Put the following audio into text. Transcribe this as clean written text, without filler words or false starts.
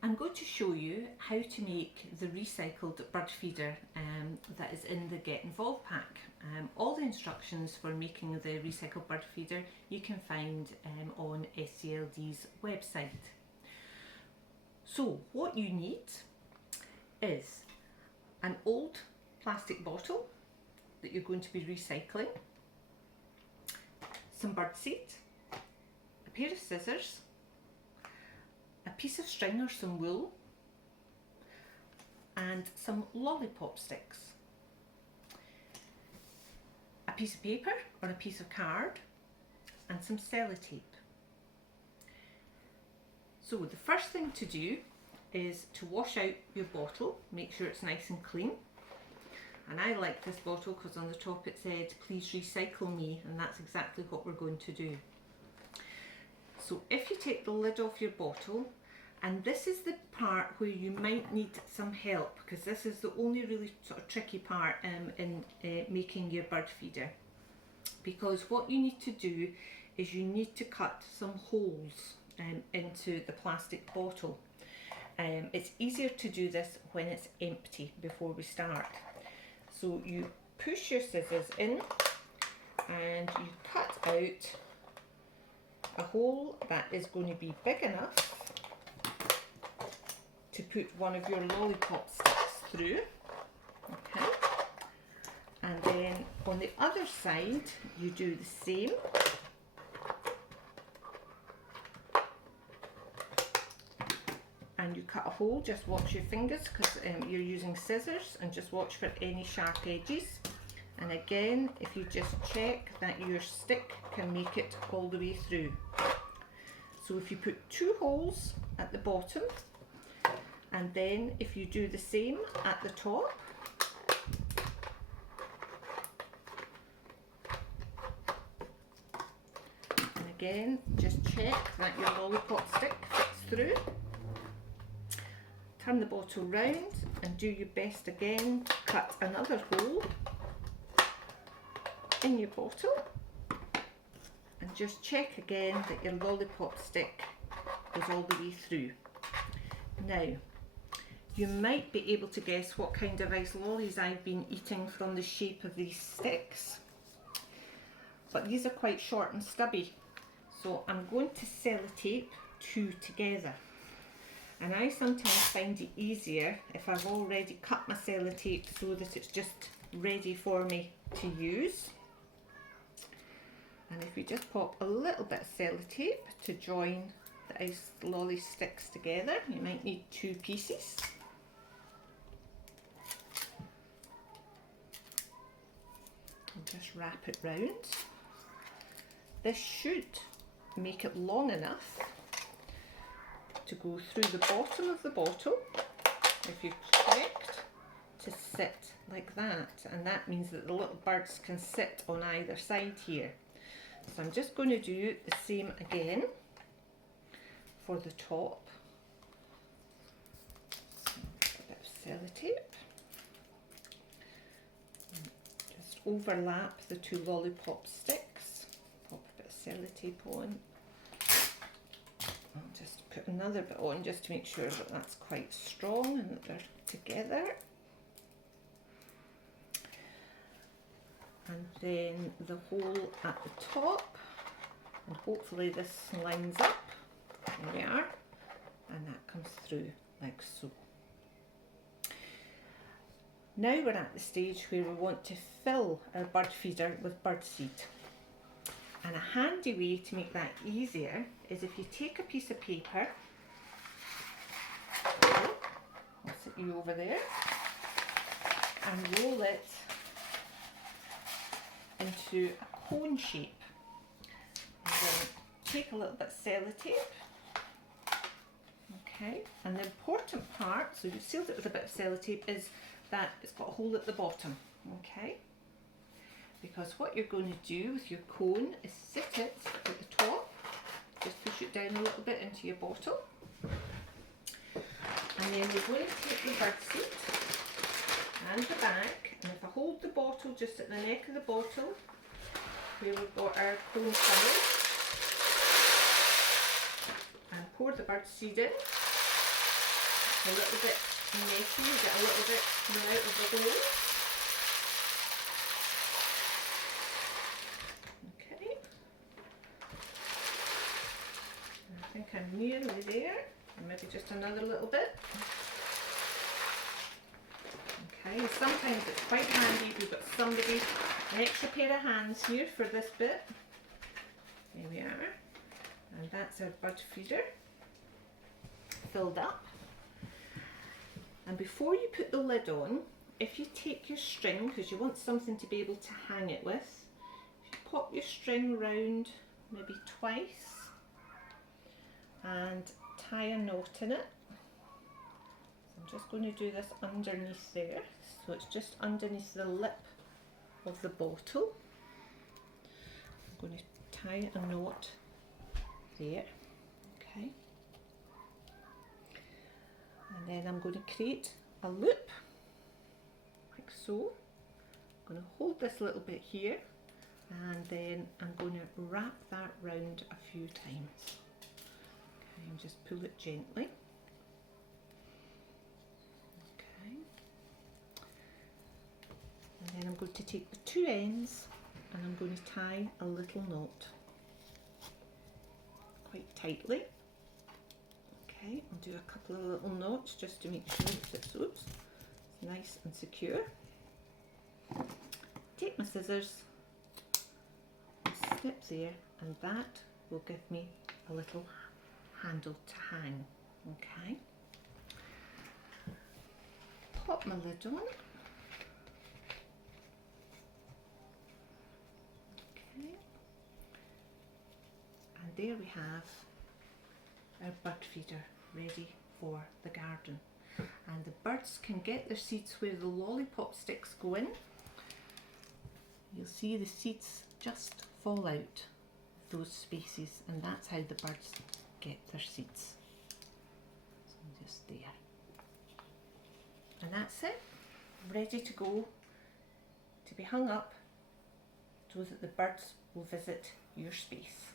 I'm going to show you how to make the recycled bird feeder that is in the Get Involved pack. All the instructions for making the recycled bird feeder you can find on SCLD's website. So what you need is an old plastic bottle that you're going to be recycling, some birdseed, a pair of scissors, a piece of string or some wool, and some lollipop sticks, a piece of paper or a piece of card, and some sellotape. So the first thing to do is to wash out your bottle, make sure it's nice and clean. And I like this bottle because on the top it said, "Please recycle me," and that's exactly what we're going to do. So if you take the lid off your bottle, and this is the part where you might need some help, because this is the only really sort of tricky part in making your bird feeder. Because what you need to do is you need to cut some holes into the plastic bottle. It's easier to do this when it's empty before we start. So you push your scissors in and you cut out a hole that is going to be big enough to put one of your lollipop sticks through. Okay, and then on the other side you do the same. And you cut a hole, just watch your fingers because you're using scissors, and just watch for any sharp edges. And again, if you just check that your stick can make it all the way through. So if you put 2 holes at the bottom, and then if you do the same at the top, and again, just check that your lollipop stick fits through. Turn the bottle round and do your best again to cut another hole in your bottle, and just check again that your lollipop stick is all the way through. Now, you might be able to guess what kind of ice lollies I've been eating from the shape of these sticks, but these are quite short and stubby, so I'm going to sellotape 2 together. And I sometimes find it easier if I've already cut my sellotape so that it's just ready for me to use. And if you just pop a little bit of sellotape to join the ice lolly sticks together, you might need 2 pieces. And just wrap it round. This should make it long enough to go through the bottom of the bottle, if you've checked, to sit like that, and that means that the little birds can sit on either side here. So I'm just going to do the same again for the top. So a bit of sellotape, just overlap the 2 lollipop sticks, pop a bit of sellotape on. I'll just put another bit on just to make sure that that's quite strong and that they're together. And then the hole at the top, and hopefully this lines up. There we are, and that comes through like so. Now we're at the stage where we want to fill our bird feeder with birdseed. And a handy way to make that easier is if you take a piece of paper, I'll sit you over there, and roll it into a cone shape. And then take a little bit of sellotape. Okay, and the important part, so you've sealed it with a bit of sellotape, is that it's got a hole at the bottom. Okay. Because what you're going to do with your cone is sit it at the top, just push it down a little bit into your bottle, and then we're going to take the birdseed and the bag, and if I hold the bottle just at the neck of the bottle where we've got our cone covered, and pour the birdseed in, a little bit messy, you get a little bit thrown out of the hole. Okay, I think I'm nearly there, maybe just another little bit. Okay, sometimes it's quite handy if you've got somebody, an extra pair of hands here for this bit. There we are, and that's our bud feeder filled up. And before you put the lid on, if you take your string, because you want something to be able to hang it with, if you pop your string round maybe twice and tie a knot in it. So I'm just going to do this underneath there, so it's just underneath the lip of the bottle. I'm going to tie a knot there, okay. And then I'm going to create a loop, like so. I'm going to hold this little bit here, and then I'm going to wrap that round a few times. Okay, and just pull it gently. Okay. And then I'm going to take the two ends and I'm going to tie a little knot quite tightly. Okay, I'll do a couple of little knots just to make sure it's nice and secure. Take my scissors, snip there, and that will give me a little handle to hang. Okay, pop my lid on. Okay, and there we have our bud feeder ready for the garden. And the birds can get their seeds where the lollipop sticks go in. You'll see the seeds just fall out of those spaces, and that's how the birds get their seeds. So just there. And that's it, ready to go to be hung up so that the birds will visit your space.